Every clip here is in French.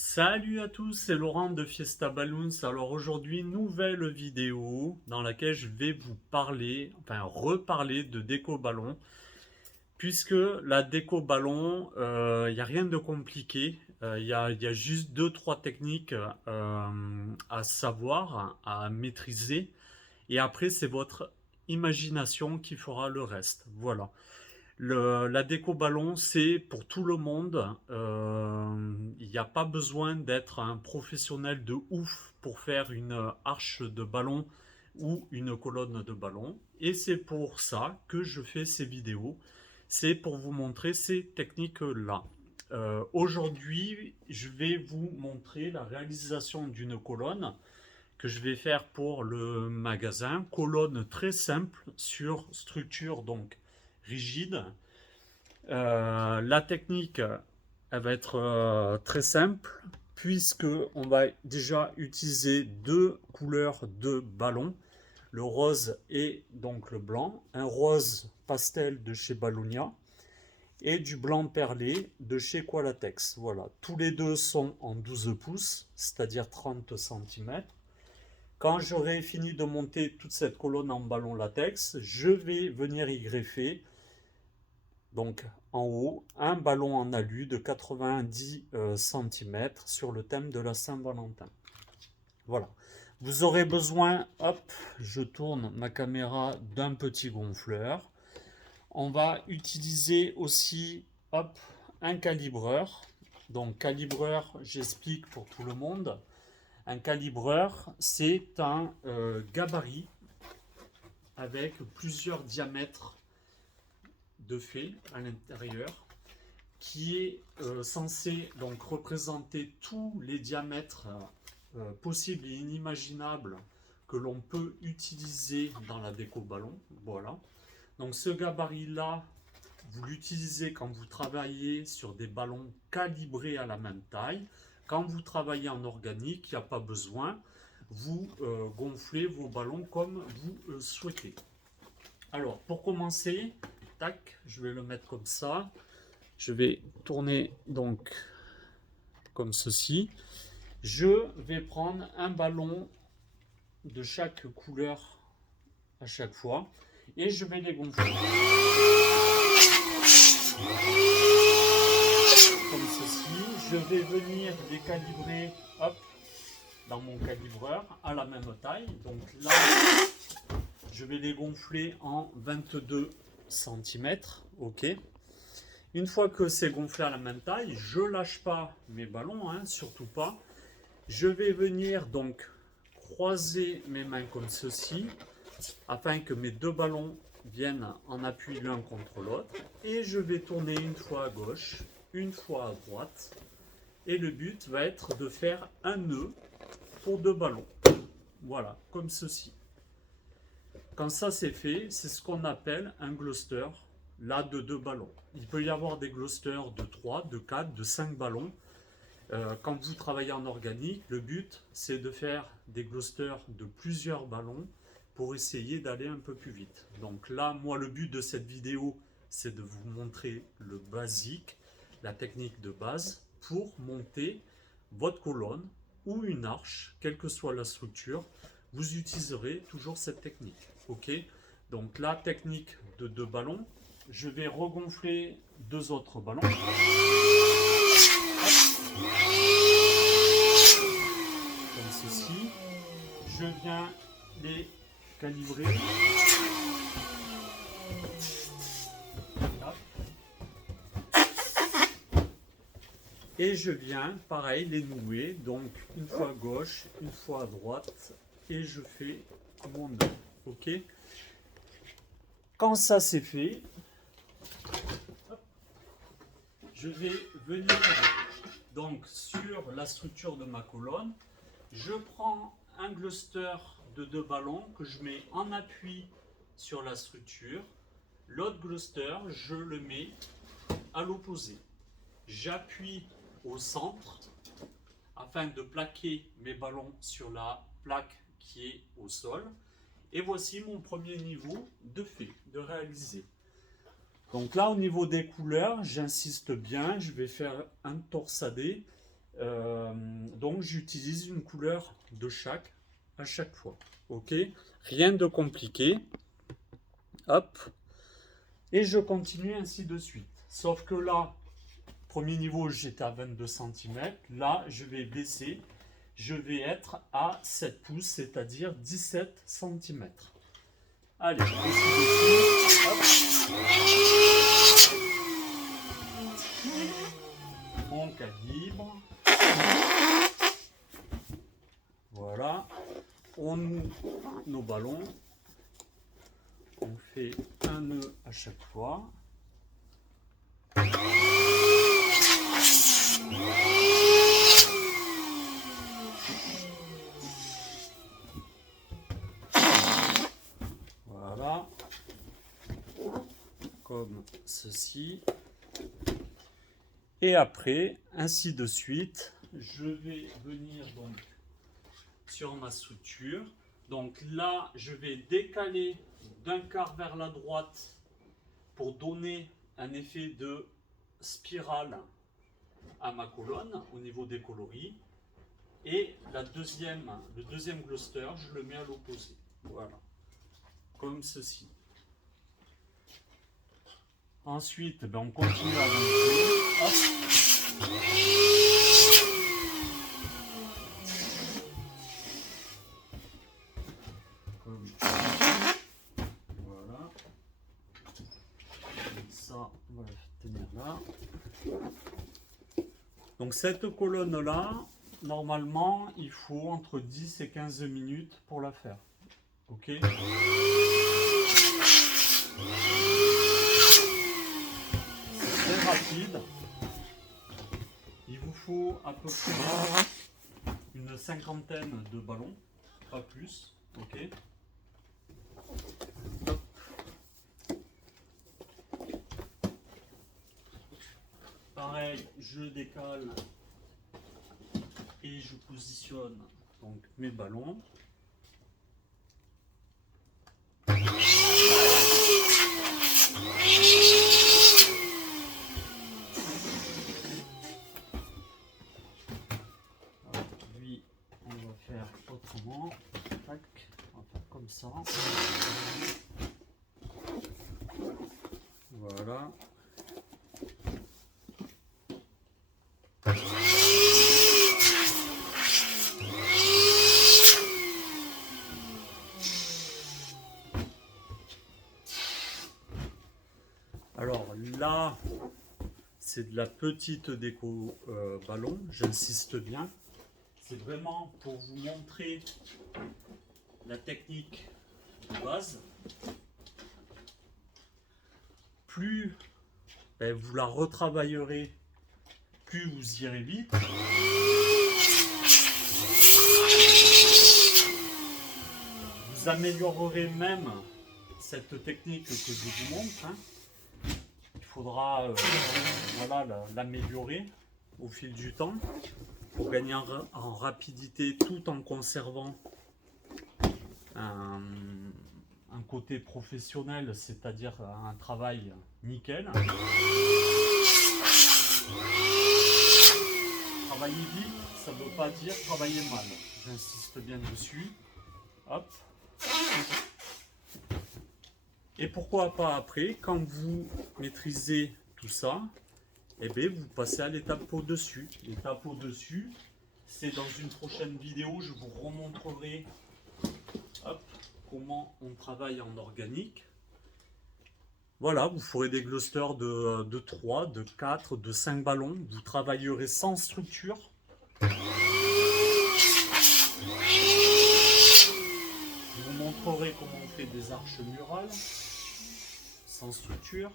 Salut à tous, c'est Laurent de Fiesta Balloons. Alors aujourd'hui, nouvelle vidéo dans laquelle je vais vous parler, enfin reparler de déco ballon. Puisque la déco ballon, il n'y a rien de compliqué. Il y a juste deux, trois techniques à savoir, à maîtriser. Et après, c'est votre imagination qui fera le reste. Voilà. La déco ballon, c'est pour tout le monde. Il n'y a pas besoin d'être un professionnel de ouf pour faire une arche de ballon ou une colonne de ballon. Et c'est pour ça que je fais ces vidéos. C'est pour vous montrer ces techniques-là. Aujourd'hui, je vais vous montrer la réalisation d'une colonne que je vais faire pour le magasin. Colonne très simple sur structure donc rigide. La technique, elle va être très simple puisque on va déjà utiliser deux couleurs de ballon, le rose et donc le blanc, un rose pastel de chez Ballonia et du blanc perlé de chez Qualatex. Voilà, tous les deux sont en 12 pouces, c'est-à-dire 30 cm. Quand j'aurai fini de monter toute cette colonne en ballon latex, je vais venir y greffer donc en haut un ballon en alu de 90 cm sur le thème de la Saint-Valentin. Voilà. Vous aurez besoin, hop, je tourne ma caméra, d'un petit gonfleur. On va utiliser aussi, hop, un calibreur. Donc calibreur, j'explique pour tout le monde. Un calibreur, c'est un gabarit avec plusieurs diamètres de fait à l'intérieur qui est censé donc représenter tous les diamètres possibles et inimaginables que l'on peut utiliser dans la déco ballon. Voilà. Donc ce gabarit-là, vous l'utilisez quand vous travaillez sur des ballons calibrés à la même taille. Quand vous travaillez en organique, il n'y a pas besoin. Vous gonflez vos ballons comme vous souhaitez. Alors, pour commencer, tac, je vais le mettre comme ça. Je vais tourner donc comme ceci. Je vais prendre un ballon de chaque couleur à chaque fois et je vais les gonfler. Comme ceci. Je vais venir les calibrer, hop, dans mon calibreur à la même taille. Donc là, je vais les gonfler en 22 cm. Ok. Une fois que c'est gonflé à la même taille, je lâche pas mes ballons, hein, surtout pas. Je vais venir donc croiser mes mains comme ceci, afin que mes deux ballons viennent en appui l'un contre l'autre. Et je vais tourner une fois à gauche, une fois à droite. Et le but va être de faire un nœud pour deux ballons. Voilà, comme ceci. Quand ça c'est fait, c'est ce qu'on appelle un gloucester, là de deux ballons. Il peut y avoir des glousters de 3, de 4, de 5 ballons. Quand vous travaillez en organique, le but c'est de faire des glousters de plusieurs ballons pour essayer d'aller un peu plus vite. Donc là, moi le but de cette vidéo, c'est de vous montrer le basique, la technique de base pour monter votre colonne ou une arche, quelle que soit la structure, vous utiliserez toujours cette technique. Ok. Donc la technique de deux ballons, je vais regonfler deux autres ballons. Hop. Comme ceci. Je viens les calibrer. Hop. Et je viens, pareil, les nouer. Donc une fois à gauche, une fois à droite. Et je fais mon nœud. Ok. Quand ça c'est fait, je vais venir donc sur la structure de ma colonne. Je prends un gloucester de deux ballons que je mets en appui sur la structure. L'autre gloucester, je le mets à l'opposé. J'appuie au centre afin de plaquer mes ballons sur la plaque qui est au sol. Et voici mon premier niveau de fait, de réaliser. Donc là, au niveau des couleurs, j'insiste bien, je vais faire un torsadé. Donc j'utilise une couleur de chaque à chaque fois. Ok, rien de compliqué. Hop. Et je continue ainsi de suite. Sauf que là, premier niveau, j'étais à 22 cm. Là, je vais baisser. Je vais être à 7 pouces, c'est-à-dire 17 cm. Allez, ainsi de suite. Hop. On calibre. Voilà. On ouvre nos ballons. On fait un nœud à chaque fois. Voilà. Comme ceci. Et après, ainsi de suite, je vais venir donc sur ma structure. Donc là, je vais décaler d'un quart vers la droite pour donner un effet de spirale à ma colonne au niveau des coloris. Et le deuxième cluster, je le mets à l'opposé. Voilà. Comme ceci. Ensuite, on continue à avancer. Hop. Voilà. Ça, on va le tenir là. Donc cette colonne-là, normalement, il faut entre 10 et 15 minutes pour la faire. Ok ? C'est très rapide. Il vous faut à peu près une cinquantaine de ballons, pas plus. Ok ? Pareil, je décale et je positionne donc mes ballons. Lui, on va faire autrement. Tac, on va faire comme ça. Voilà. Alors là, c'est de la petite déco ballon, j'insiste bien. C'est vraiment pour vous montrer la technique de base. Plus vous la retravaillerez, plus vous irez vite. Vous améliorerez même cette technique que je vous montre. Hein. Il faudra voilà, l'améliorer au fil du temps pour gagner en rapidité tout en conservant un côté professionnel, c'est-à-dire un travail nickel. Travailler vite, ça ne veut pas dire travailler mal. J'insiste bien dessus. Hop. Et pourquoi pas après, quand vous maîtrisez tout ça, eh bien, vous passez à l'étape au-dessus. L'étape au-dessus, c'est dans une prochaine vidéo, je vous remontrerai comment on travaille en organique. Voilà, vous ferez des clusters de 3, de 4, de 5 ballons. Vous travaillerez sans structure. Je vous montrerai comment on fait des arches murales sans structure.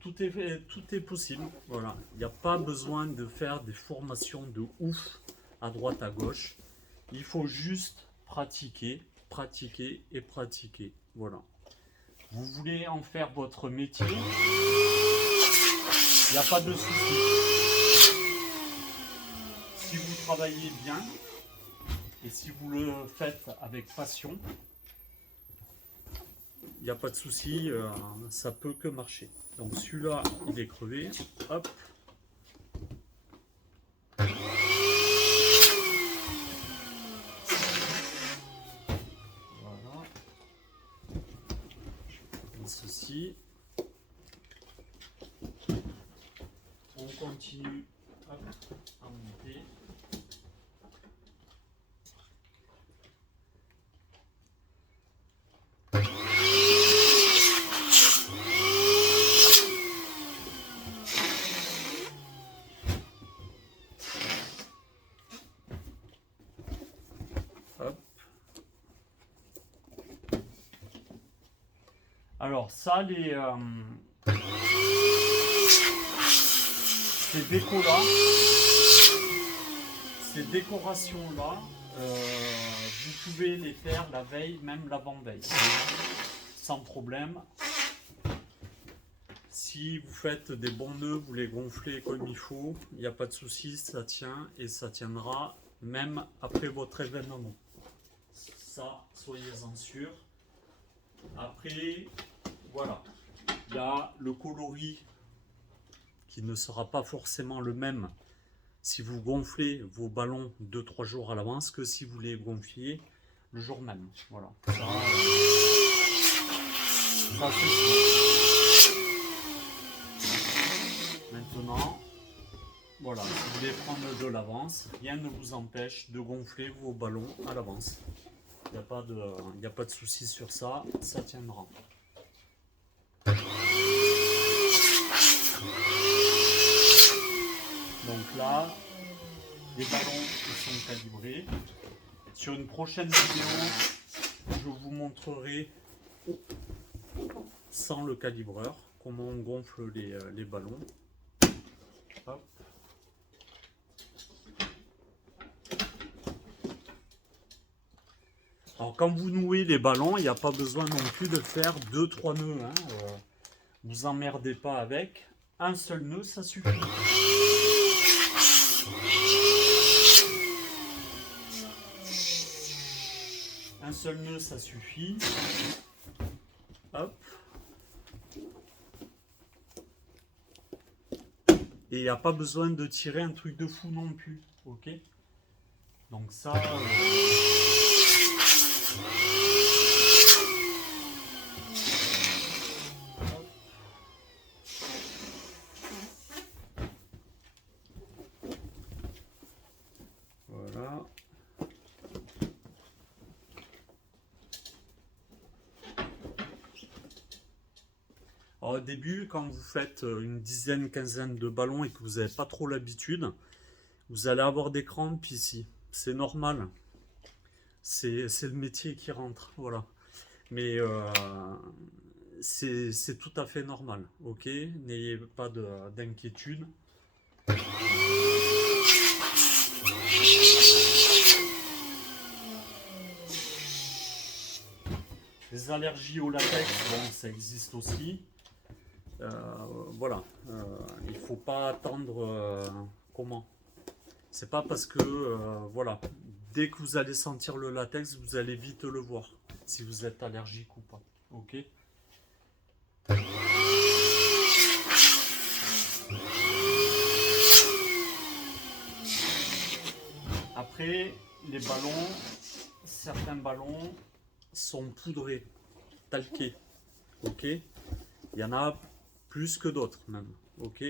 Tout est possible. Voilà, il n'y a pas besoin de faire des formations de ouf à droite à gauche. Il faut juste pratiquer, pratiquer et pratiquer. Voilà. Vous voulez en faire votre métier, il n'y a pas de souci. Si vous travaillez bien et si vous le faites avec passion, il n'y a pas de souci, ça peut que marcher. Donc celui-là, il est crevé. Hop. continue hop, à monter. Hop. Alors ça, ces décos-là, ces décorations-là, vous pouvez les faire la veille, même l'avant-veille, sans problème. Si vous faites des bons nœuds, vous les gonflez comme il faut, il n'y a pas de souci, ça tient et ça tiendra même après votre événement. Ça, soyez-en sûrs. Après, voilà, il y a le coloris qui ne sera pas forcément le même si vous gonflez vos ballons 2-3 jours à l'avance que si vous les gonfliez le jour même. Voilà. Ça c'est sûr. Maintenant, voilà, si vous voulez prendre de l'avance, rien ne vous empêche de gonfler vos ballons à l'avance. Il n'y a pas de souci sur ça, ça tiendra. Donc là, les ballons sont calibrés. Sur une prochaine vidéo, je vous montrerai sans le calibreur comment on gonfle les ballons. Hop. Alors quand vous nouez les ballons, il n'y a pas besoin non plus de faire 2-3 nœuds. Hein. Vous emmerdez pas avec. Un seul nœud, ça suffit. Un seul nœud, ça suffit. Hop. Et il n'y a pas besoin de tirer un truc de fou non plus. Ok. Donc ça... Voilà. Alors, au début, quand vous faites une dizaine, quinzaine de ballons et que vous n'avez pas trop l'habitude, vous allez avoir des crampes ici. C'est normal. C'est le métier qui rentre. Voilà. Mais c'est tout à fait normal. Ok, n'ayez pas d'inquiétude. Les allergies au latex, bon, ça existe aussi. Voilà, il faut pas attendre. Comment? C'est pas parce que voilà, dès que vous allez sentir le latex, vous allez vite le voir si vous êtes allergique ou pas. Ok. Après, les ballons, certains ballons sont poudrés, talqués. Ok. Il y en a plus que d'autres même. Ok.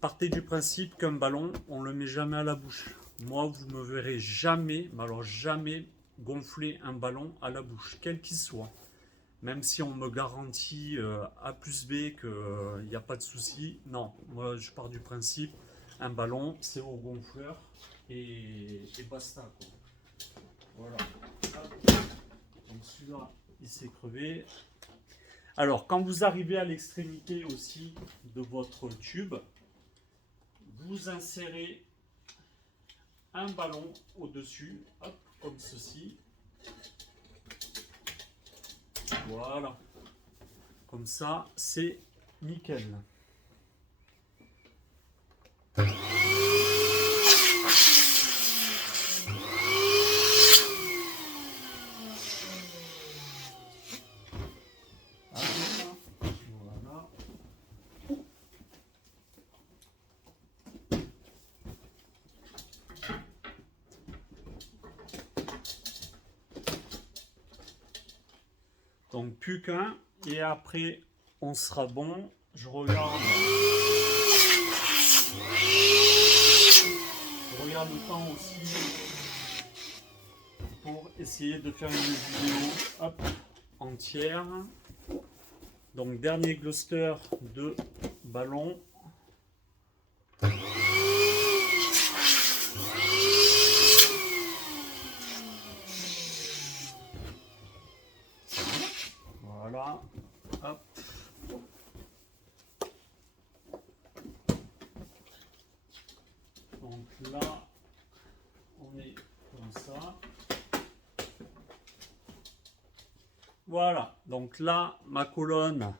Partez du principe qu'un ballon, on le met jamais à la bouche. Moi, vous me verrez jamais, mais alors jamais gonfler un ballon à la bouche, quel qu'il soit. Même si on me garantit A plus B qu'il n'y a pas de souci. Non, moi je pars du principe, un ballon, c'est au gonfleur et basta, quoi. Voilà. Donc celui-là, il s'est crevé. Alors, quand vous arrivez à l'extrémité aussi de votre tube, vous insérez un ballon au-dessus, hop, comme ceci. Voilà. Comme ça, c'est nickel. Voilà. Donc plus qu'un et après on sera bon. Je regarde. essayer de faire une vidéo hop, entière. Donc dernier cluster de ballon. Voilà. Hop. Donc là, on est comme ça. Voilà, donc là, ma colonne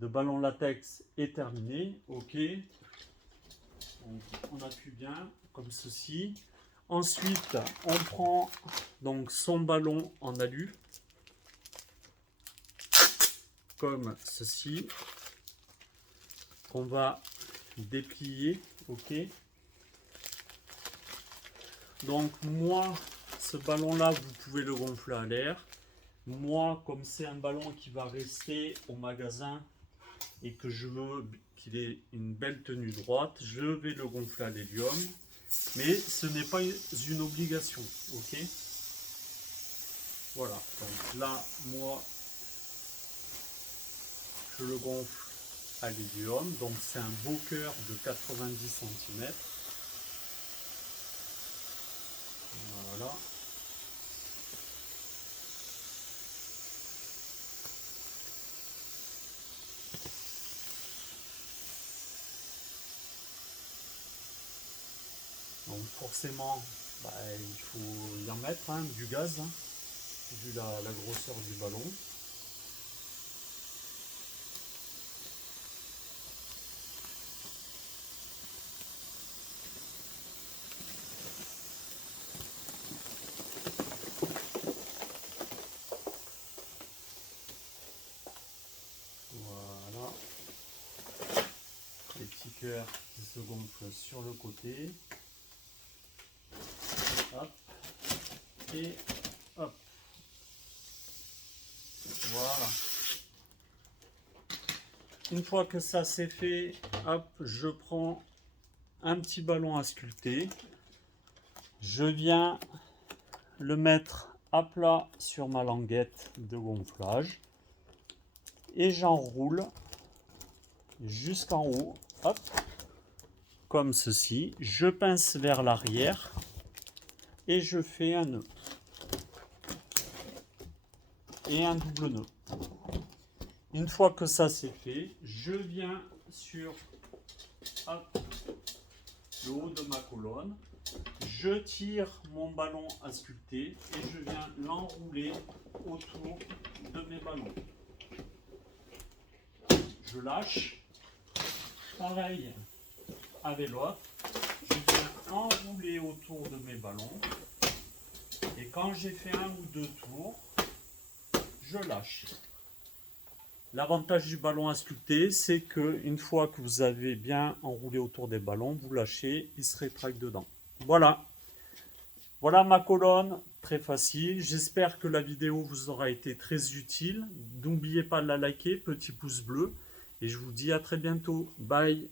de ballon latex est terminée. Ok. Donc, on appuie bien, comme ceci. Ensuite, on prend donc son ballon en alu, comme ceci, qu'on va déplier. Ok. Donc moi, ce ballon-là, vous pouvez le gonfler à l'air. Moi, comme c'est un ballon qui va rester au magasin et que je veux qu'il ait une belle tenue droite, je vais le gonfler à l'hélium. Mais ce n'est pas une obligation. Ok. Voilà. Donc là, moi, je le gonfle à l'hélium. Donc c'est un beau cœur de 90 cm. Voilà. Donc forcément, il faut y en mettre du gaz, vu la grosseur du ballon. Voilà. Les petits cœurs qui se gonflent sur le côté. Hop. Et hop. Voilà. Une fois que ça c'est fait, hop, je prends un petit ballon à sculpter. Je viens le mettre à plat sur ma languette de gonflage. Et j'enroule jusqu'en haut. Hop. Comme ceci. Je pince vers l'arrière. Et je fais un nœud. Et un double nœud. Une fois que ça c'est fait, je viens sur hop, le haut de ma colonne, je tire mon ballon à sculpter et je viens l'enrouler autour de mes ballons. Je lâche, pareil avec l'autre, je viens enrouler autour de mes ballons et quand j'ai fait un ou deux tours, je lâche. L'avantage du ballon à sculpter, c'est que une fois que vous avez bien enroulé autour des ballons, vous lâchez, il se rétracte dedans. Voilà. Voilà ma colonne, très facile. J'espère que la vidéo vous aura été très utile. N'oubliez pas de la liker, petit pouce bleu. Et je vous dis à très bientôt. Bye.